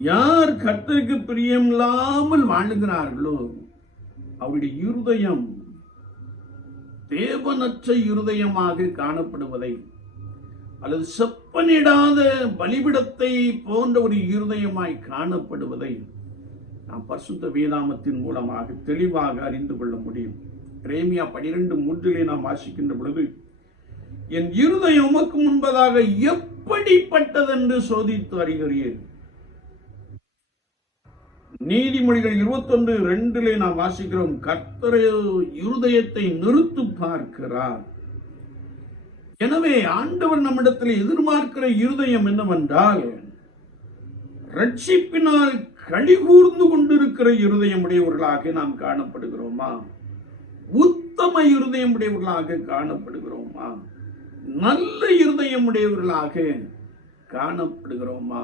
யார் கர்த்தருக்கு பிரியமில்லாமல் வாழுகிறார்களோ அவருடைய இருதயம் தேவனற்ற இருதயமாக காணப்படுவதை, அல்லது செப்பனிடாத பலிபிடத்தை போன்ற ஒரு இருதயமாய் காணப்படுவதை நாம் பரிசுத்த வேதாமத்தின் மூலமாக தெளிவாக அறிந்து கொள்ள முடியும். எரேமியா 12:3 நாம் வாசிக்கின்ற பொழுது, என் இருதயம் உமக்கு முன்பதாக எப்படிப்பட்டதென்று சோதித்து அறிகிறீர். நீதிமொழிகள் 21:2 நாம் வாசிக்கிறோம், கர்த்தர் இருதயத்தை நிறுத்து பார்க்கிறார். எனவே ஆண்டவர் நம்மிடத்தில் எதிர்பார்க்கிற இருதயம் என்னவென்றால், ரட்சிப்பினால் களிகூர்ந்து கொண்டிருக்கிற இருதயம் உடையவர்களாக நாம் காணப்படுகிறோமா? உத்தம இருதயம் உடையவர்களாக காணப்படுகிறோமா? நல்ல இருதயம் உடையவர்களாக காணப்படுகிறோமா?